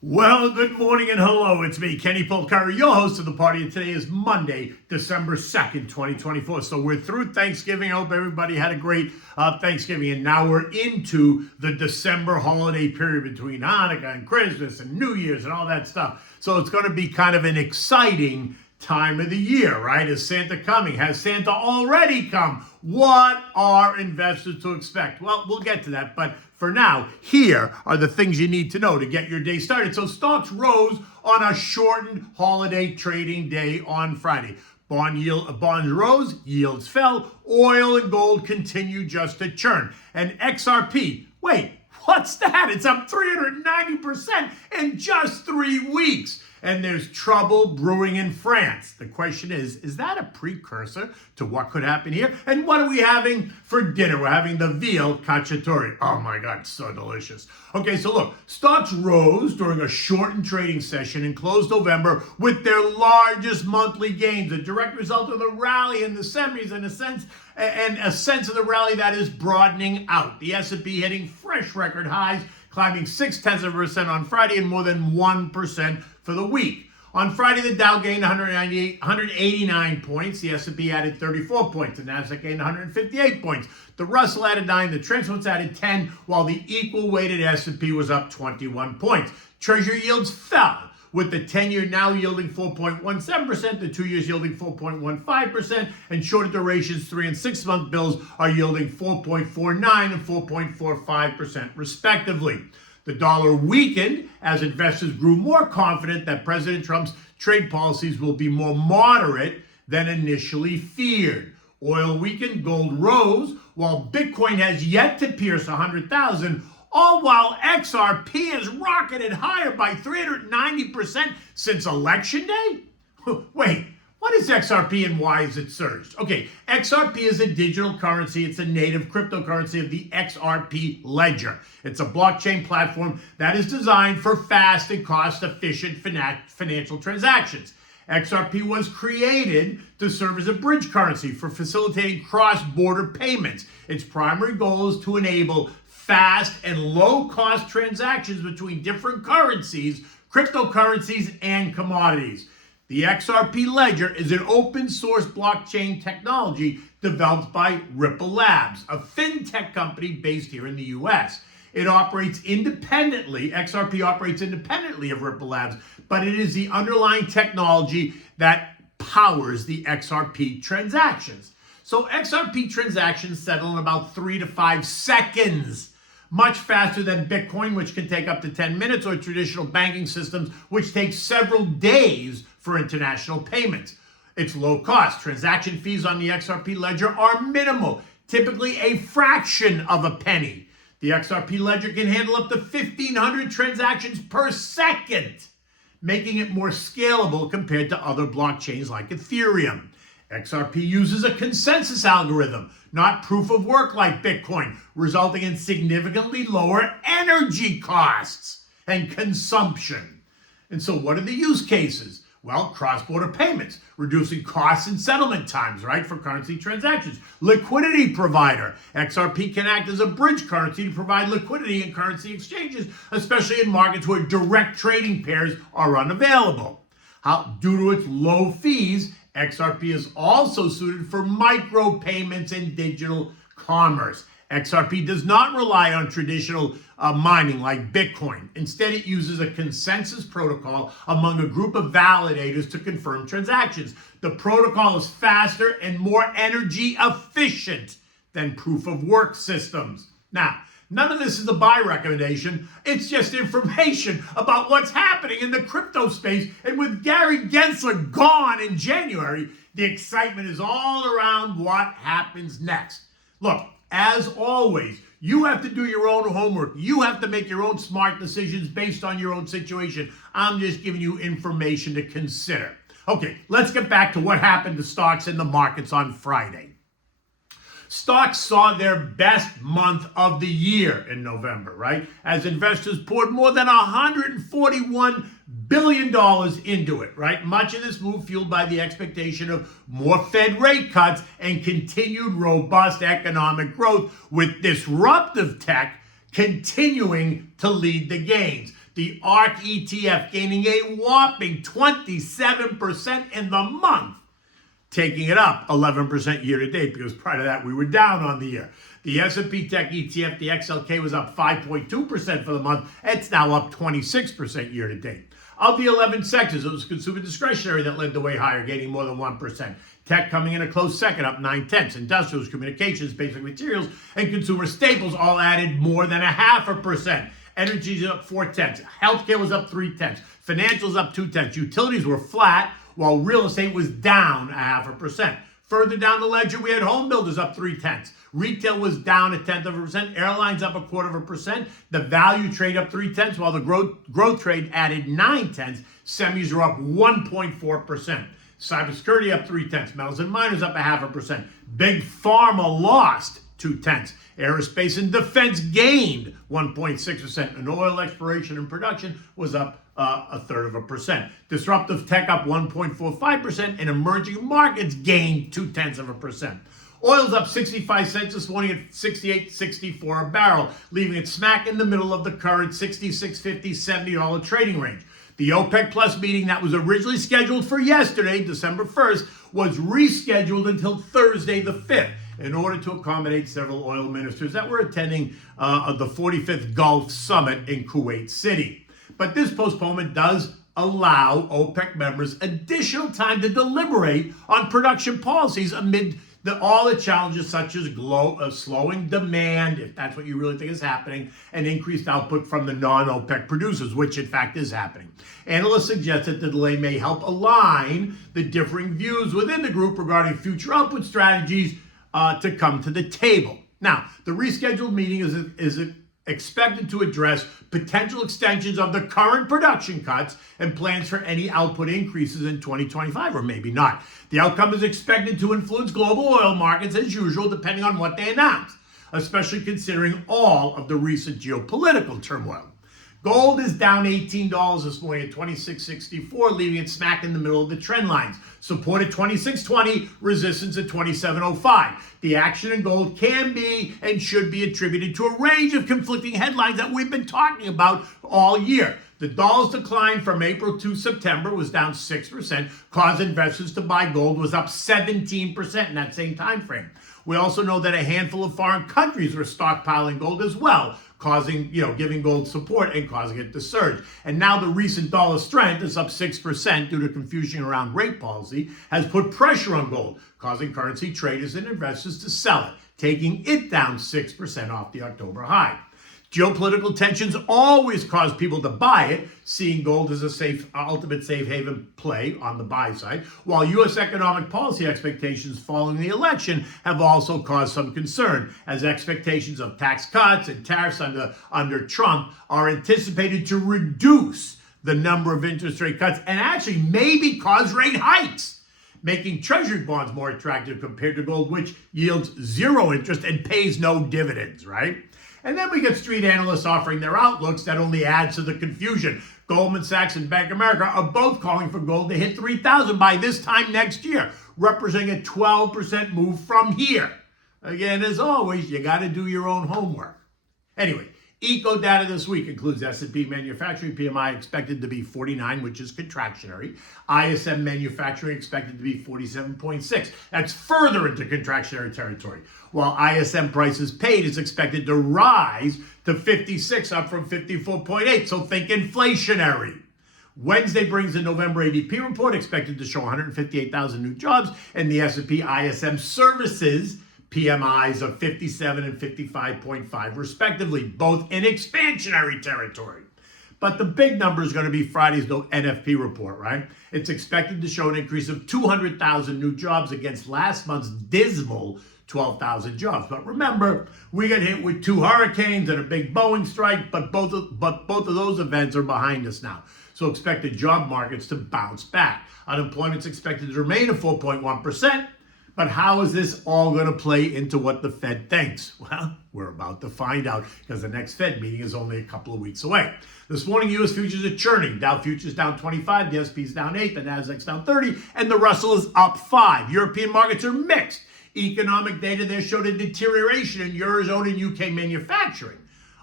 Well, good morning and hello. It's me, Kenny Polcari, your host of the party. And today is Monday, December 2nd, 2024. So we're through Thanksgiving. I hope everybody had a great Thanksgiving. And now we're into the December holiday period between Hanukkah and Christmas and New Year's and all that stuff. So it's going to be kind of an exciting time of the year, right? Is Santa coming? Has Santa already come? What are investors to expect? Well, we'll get to that. But for now, here are the things you need to know to get your day started. So stocks rose on a shortened holiday trading day on Friday. Bonds rose, yields fell, oil and gold continue just to churn. And XRP, wait, what's that? It's up 390% in just 3 weeks. And there's trouble brewing in France. The question is that a precursor to what could happen here? And what are we having for dinner? We're having the Veal Cacciatore. Oh my God, so delicious. Okay, so look, stocks rose during a shortened trading session and closed November with their largest monthly gains, a direct result of the rally in the semis and a sense of the rally that is broadening out. The S&P hitting fresh record highs, climbing 0.6% on Friday and more than 1% for the week. On Friday, the Dow gained 189 points. The S&P added 34 points. The Nasdaq gained 158 points. The Russell added 9. The Transforms added 10, while the equal-weighted S&P was up 21 points. Treasury yields fell, with the 10-year now yielding 4.17%, the 2 years yielding 4.15%, and shorter durations 3 and 6 month bills are yielding 4.49 and 4.45% respectively. The dollar weakened as investors grew more confident that President Trump's trade policies will be more moderate than initially feared. Oil weakened, gold rose, while Bitcoin has yet to pierce 100,000, all while XRP has rocketed higher by 390% since Election Day? Wait, what is XRP and why has it surged? Okay, XRP is a digital currency. It's a native cryptocurrency of the XRP ledger. It's a blockchain platform that is designed for fast and cost-efficient financial transactions. XRP was created to serve as a bridge currency for facilitating cross-border payments. Its primary goal is to enable fast and low-cost transactions between different currencies, cryptocurrencies, and commodities. The XRP ledger is an open-source blockchain technology developed by Ripple Labs, a fintech company based here in the U.S. It operates independently. XRP operates independently of Ripple Labs, but it is the underlying technology that powers the XRP transactions. So XRP transactions settle in about 3 to 5 seconds, much faster than Bitcoin, which can take up to 10 minutes, or traditional banking systems, which take several days for international payments. It's low cost. Transaction fees on the XRP ledger are minimal, typically a fraction of a penny. The XRP ledger can handle up to 1,500 transactions per second, making it more scalable compared to other blockchains like Ethereum. XRP uses a consensus algorithm, not proof of work like Bitcoin, resulting in significantly lower energy costs and consumption. And so what are the use cases? Well, cross-border payments, reducing costs and settlement times, right, for currency transactions. Liquidity provider. XRP can act as a bridge currency to provide liquidity in currency exchanges, especially in markets where direct trading pairs are unavailable. Due to its low fees, XRP is also suited for micropayments and digital commerce. XRP does not rely on traditional mining like Bitcoin. Instead, it uses a consensus protocol among a group of validators to confirm transactions. The protocol is faster and more energy efficient than proof of work systems. Now, none of this is a buy recommendation. It's just information about what's happening in the crypto space. And with Gary Gensler gone in January, the excitement is all around what happens next. Look, as always, you have to do your own homework. You have to make your own smart decisions based on your own situation. I'm just giving you information to consider. Okay, let's get back to what happened to stocks in the markets on Friday. Stocks saw their best month of the year in November, right? As investors poured more than $141 billion into it, right? Much of this move fueled by the expectation of more Fed rate cuts and continued robust economic growth, with disruptive tech continuing to lead the gains. The ARC ETF gaining a whopping 27% in the month, taking it up 11% year to date, because prior to that we were down on the year. The S&P Tech ETF, the XLK, was up 5.2% for the month. It's now up 26% year to date. Of the 11 sectors, it was consumer discretionary that led the way higher, gaining more than 1%. Tech coming in a close second, up 0.9. Industrials, communications, basic materials, and consumer staples all added more than 0.5%. Energy is up 0.4. Healthcare was up 0.3. Financials up 0.2. Utilities were flat, while real estate was down 0.5%. Further down the ledger, we had home builders up 0.3. Retail was down 0.1%. Airlines up 0.25%. The value trade up 0.3, while the growth trade added 0.9. Semis are up 1.4%. Cybersecurity up 0.3. Metals and miners up 0.5%. Big pharma lost 0.2. Aerospace and defense gained 1.6%. And oil exploration and production was up 0.33%. Disruptive tech up 1.45%, and emerging markets gained 0.2%. Oil's up 65 cents this morning at 68.64 a barrel, leaving it smack in the middle of the current $66.50, $70 trading range. The OPEC Plus meeting that was originally scheduled for yesterday, December 1st, was rescheduled until Thursday the 5th in order to accommodate several oil ministers that were attending the 45th Gulf Summit in Kuwait City. But this postponement does allow OPEC members additional time to deliberate on production policies amid all the challenges such as slowing demand, if that's what you really think is happening, and increased output from the non-OPEC producers, which in fact is happening. Analysts suggest that the delay may help align the differing views within the group regarding future output strategies to come to the table. Now, the rescheduled meeting is expected to address potential extensions of the current production cuts and plans for any output increases in 2025, or maybe not. The outcome is expected to influence global oil markets as usual, depending on what they announce, especially considering all of the recent geopolitical turmoil. Gold is down $18 this morning at $26.64, leaving it smack in the middle of the trend lines. Support at $26.20, resistance at $27.05. The action in gold can be and should be attributed to a range of conflicting headlines that we've been talking about all year. The dollar's decline from April to September was down 6%, caused investors to buy gold was up 17% in that same time frame. We also know that a handful of foreign countries were stockpiling gold as well, giving gold support and causing it to surge. And now the recent dollar strength is up 6% due to confusion around rate policy, has put pressure on gold, causing currency traders and investors to sell it, taking it down 6% off the October high. Geopolitical tensions always cause people to buy it, seeing gold as a ultimate safe haven play on the buy side, while U.S. economic policy expectations following the election have also caused some concern, as expectations of tax cuts and tariffs under Trump are anticipated to reduce the number of interest rate cuts and actually maybe cause rate hikes, making treasury bonds more attractive compared to gold, which yields zero interest and pays no dividends, right? And then we get street analysts offering their outlooks that only adds to the confusion. Goldman Sachs and Bank of America are both calling for gold to hit 3,000 by this time next year, representing a 12% move from here. Again, as always, you got to do your own homework. Anyway, eco data this week includes S&P manufacturing PMI expected to be 49, which is contractionary. ISM manufacturing expected to be 47.6. That's further into contractionary territory. While ISM prices paid is expected to rise to 56, up from 54.8. So think inflationary. Wednesday brings the November ADP report expected to show 158,000 new jobs, and the S&P ISM services PMIs of 57 and 55.5 respectively, both in expansionary territory. But the big number is going to be Friday's NFP report, right? It's expected to show an increase of 200,000 new jobs against last month's dismal 12,000 jobs. But remember, we got hit with 2 hurricanes and a big Boeing strike, but both of those events are behind us now. So expect the job markets to bounce back. Unemployment's expected to remain at 4.1%. But how is this all going to play into what the Fed thinks? Well, we're about to find out, because the next Fed meeting is only a couple of weeks away. This morning, U.S. futures are churning. Dow futures down 25, the S&P's down 8, the Nasdaq's down 30, and the Russell is up 5. European markets are mixed. Economic data there showed a deterioration in Eurozone and UK manufacturing.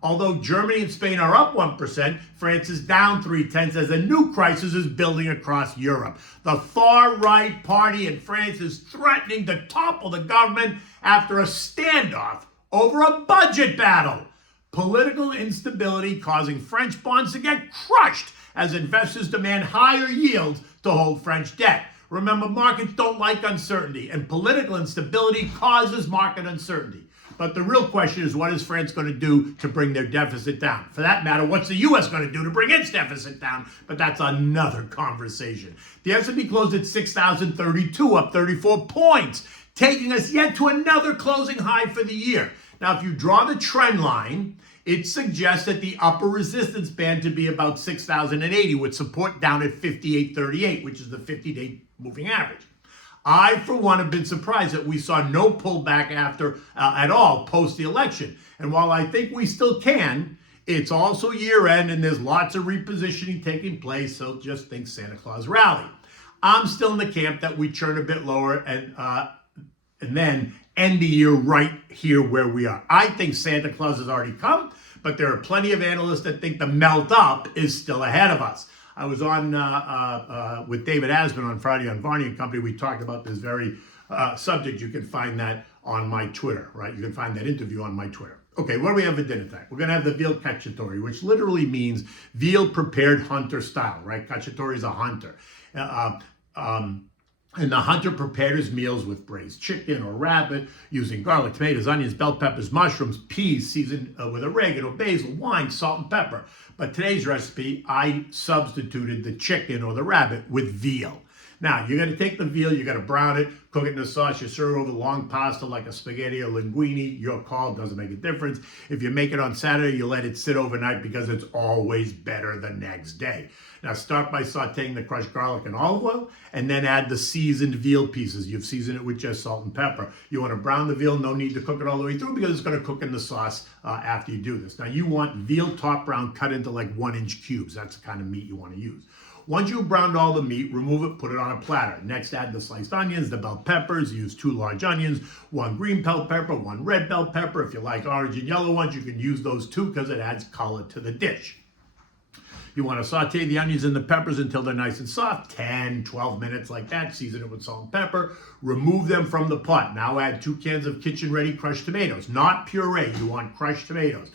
Although Germany and Spain are up 1%, France is down 0.3 as a new crisis is building across Europe. The far-right party in France is threatening to topple the government after a standoff over a budget battle. Political instability causing French bonds to get crushed as investors demand higher yields to hold French debt. Remember, markets don't like uncertainty, and political instability causes market uncertainty. But the real question is, what is France going to do to bring their deficit down? For that matter, what's the U.S. going to do to bring its deficit down? But that's another conversation. The S&P closed at 6,032, up 34 points, taking us yet to another closing high for the year. Now, if you draw the trend line, it suggests that the upper resistance band to be about 6,080 with support down at 58.38, which is the 50-day moving average. I, for one, have been surprised that we saw no pullback at all post the election. And while I think we still can, it's also year end and there's lots of repositioning taking place, so just think Santa Claus rally. I'm still in the camp that we churn a bit lower and then end the year right here where we are. I think Santa Claus has already come, but there are plenty of analysts that think the melt up is still ahead of us. I was on with David Asman on Friday on Varney & Company. We talked about this very subject. You can find that on my Twitter, right? You can find that interview on my Twitter. Okay, what do we have for dinner tonight? We're going to have the Veal Cacciatore, which literally means veal prepared hunter style, right? Cacciatore is a hunter. And the hunter prepared his meals with braised chicken or rabbit, using garlic, tomatoes, onions, bell peppers, mushrooms, peas, seasoned with oregano, basil, wine, salt, and pepper. But today's recipe, I substituted the chicken or the rabbit with veal. Now, you're going to take the veal, you're going to brown it, cook it in a sauce, you serve it over long pasta like a spaghetti or linguine. Your call, doesn't make a difference. If you make it on Saturday, you let it sit overnight because it's always better the next day. Now, start by sauteing the crushed garlic and olive oil, and then add the seasoned veal pieces. You've seasoned it with just salt and pepper. You want to brown the veal, no need to cook it all the way through because it's going to cook in the sauce after you do this. Now, you want veal top brown cut into like 1-inch cubes. That's the kind of meat you want to use. Once you've browned all the meat, remove it, put it on a platter. Next, add the sliced onions, the bell peppers. Use 2 large onions, 1 green bell pepper, 1 red bell pepper. If you like orange and yellow ones, you can use those too because it adds color to the dish. You want to saute the onions and the peppers until they're nice and soft, 10, 12 minutes like that. Season it with salt and pepper. Remove them from the pot. Now add 2 cans of kitchen-ready crushed tomatoes, not puree. You want crushed tomatoes.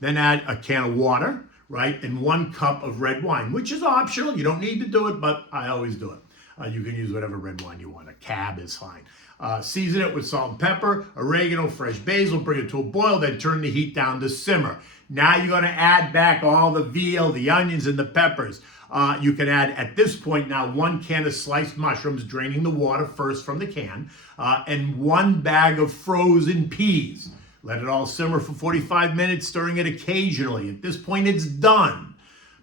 Then add a can of water, right, and 1 cup of red wine, which is optional. You don't need to do it, but I always do it. You can use whatever red wine you want. A Cab is fine. Season it with salt and pepper, oregano, fresh basil, bring it to a boil, then turn the heat down to simmer. Now you're going to add back all the veal, the onions, and the peppers. You can add, at this point now, 1 can of sliced mushrooms, draining the water first from the can, and 1 bag of frozen peas. Let it all simmer for 45 minutes, stirring it occasionally. At this point, it's done.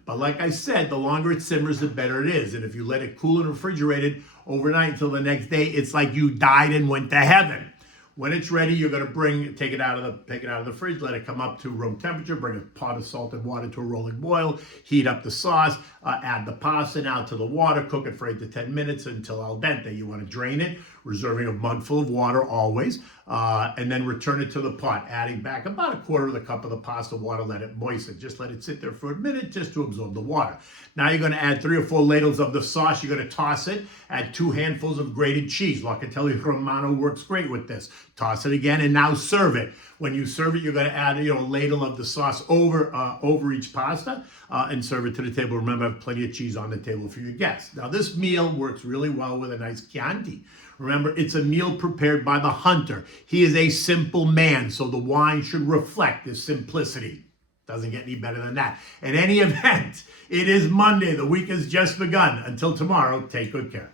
But like I said, the longer it simmers, the better it is. And if you let it cool and refrigerated overnight until the next day, it's like you died and went to heaven. When it's ready, you're going to take it out of the fridge, let it come up to room temperature, bring a pot of salted water to a rolling boil, heat up the sauce, add the pasta now to the water, cook it for 8 to 10 minutes until al dente. You want to drain it, reserving a mug full of water always, and then return it to the pot, adding back about 1/4 cup of the pasta water, let it moisten. Just let it sit there for a minute just to absorb the water. Now you're going to add 3 or 4 ladles of the sauce. You're going to toss it, add 2 handfuls of grated cheese. ალაქателli Romano works great with this. Toss it again and now serve it. When you serve it, you're going to add a ladle of the sauce over each pasta and serve it to the table. Remember, have plenty of cheese on the table for your guests. Now, this meal works really well with a nice Chianti. Remember, it's a meal prepared by the hunter. He is a simple man, so the wine should reflect his simplicity. Doesn't get any better than that. In any event, it is Monday. The week has just begun. Until tomorrow, take good care.